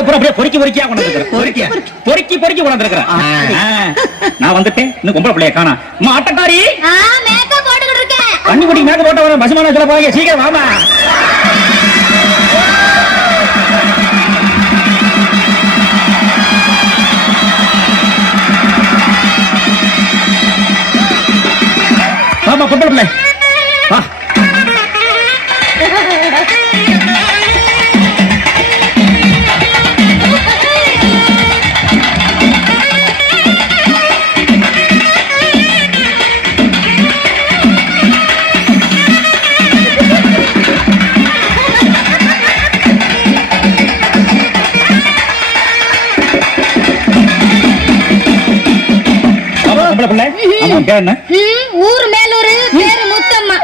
பேக பூரா அப்படியே பொறுக்கி பொறுக்கியா கொண்டு வந்துருக்கிறேன் பொறுக்கி. பொறுக்கி கொண்டு வந்துருக்கிறேன் நான் வந்துட்டேன். இன்னும் பொம்பளை பிள்ளைய காணா அம்மா ஆட்டக்காரி? ஆ மேக்கப் போட்டுக்கிட்டு இருக்கேன். தண்ணி குடி மேக்க போட்ட வர பசுமான சொல்ல போறீங்க சீக்கிரம் வாமா. வாமா பொம்பளை பிள்ளை. வா. ஊர் மேலூர் பேரு முத்தம்மா.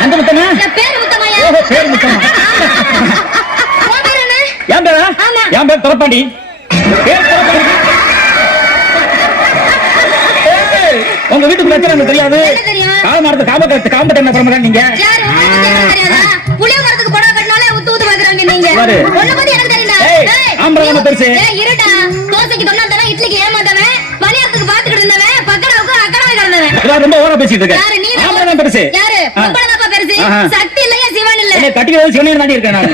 அந்த ஓஹோ என்ன? என் உங்க வீட்டுக்கு பிரச்சனை எனக்கு தெரியாது. என்ன? கால மரத்து காம கத்து காம்பட்ட என்ன பிரமதான் நீங்க. புளிய மரத்துக்கு புடவை கட்டினாலே உத்து ஊத்து பாக்குறாங்க நீங்க. பத்தி எனக்கு ஆம்பளை தானே பெருசு. இருடா. தோசைக்கு தொண்ணாத்தவன் இவன் ரொம்ப ஓவரா பேசிட்டு இருக்க யாரு? நீ ஆம்பளை தான் பெருசு. யாரு? ஆ. பொம்பளை தான்ப்பா பெருசு. ஆஹா. சக்தி இல்லையா சிவன் இல்ல? என்னை கட்டிக்கிறது சிவனையும் தாண்டி இருக்கேன் நான்.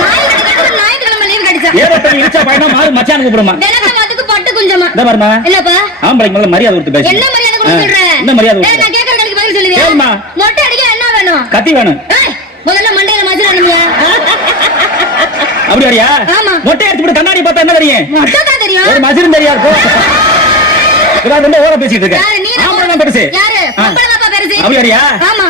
நாய் ஞாயிற்றுக்கிழமை கிடைச்சா ஏறத்தனை இடிச்சா பையனா மாறு மச்சான் கூப்பிடுமா? தினக்கிழமை அதுக்கு பட்டு குஞ்சமா? இந்த பாருமா என்னப்பா? ஆம்பளைக்கு முதல்ல மரியாதை கொடுத்து பேசு என்ன மரியாதை கொடுக்க சொல்ற? என்ன மரியாதை ஏய், கொடுத்து நான் கேக்குற கணக்கு பதில் சொல்லுவியா? கேளுமா. மொட்டை அடிக்க என்ன வேணும்? கத்தி வேணும். ஏய், முதல்ல மண்டையில மஜில் அனுப்பியா அப்படி வரியா ஆமா. மொட்டை எடுத்து போட்டு கண்ணாடி பார்த்தா என்ன தெரியும்? மொட்டை தான் தெரியும். ஒரு மஜிரும் தெரியாது. போ இவன் ரொம்ப ஓவரா பேசிட்டு இருக்க யாரு நீ ஆம்பளை தான் பெருசு யாரு? ஆ. பொம்பளை தான்ப்பா பெருசு அப்படி வரியா ஆமா.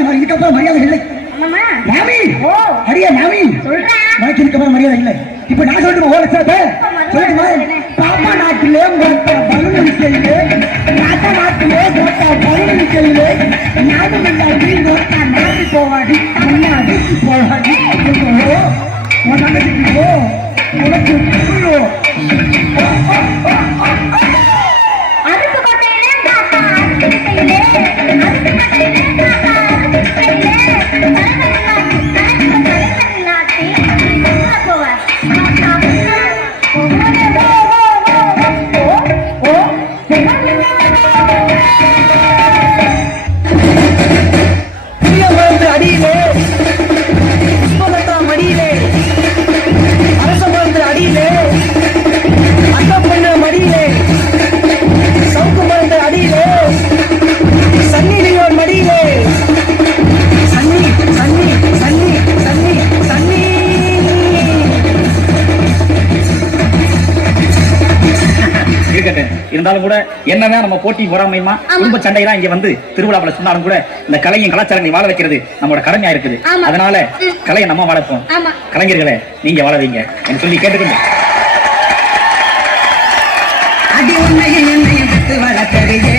உனக்கு இதுக்கப்புறம் மரியாதை இல்லை. மாமா. அடியே மாமி! உனக்கு இதுக்கப்புறம் மரியாதை இல்லை. இப்ப நான் சொல்லட்டுமா ஓ லட்சத்தை சொல்லட்டுமா பாப்பா நாட்டிலே கோட்டா பலூன் விற்கையிலே நாட்டா நாட்டிலே கோட்டா பலூன் விற்கையிலே நாடு முன்னாடி கோட்டா நாடி போவாடி முன்னாடி போவாடி உன் தங்கச்சிக்கு போ. உனக்கு ஐயோ. அறுப்பு கொட்டையிலே தாத்தா அறுப்பு வித்தையிலே அறுப்பு இருக்கட்டும் இருந்தாலும் கூட என்னதான் நம்ம போட்டி பொறாமையுமா குடும்ப சண்டையெல்லாம் இங்க வந்து திருவிழாவில் சொன்னாலும் கூட இந்த கலையின் கலாச்சாரங்களை வாழ வைக்கிறது நம்மளோட கடமையா இருக்குது. அதனால கலையை நம்ம வளர்ப்போம். கலைஞர்களை நீங்க வாழ வைங்க என்று சொல்லி கேட்டுக்கோங்க. அடி உன்னையும் என்னையும் ஏண்டி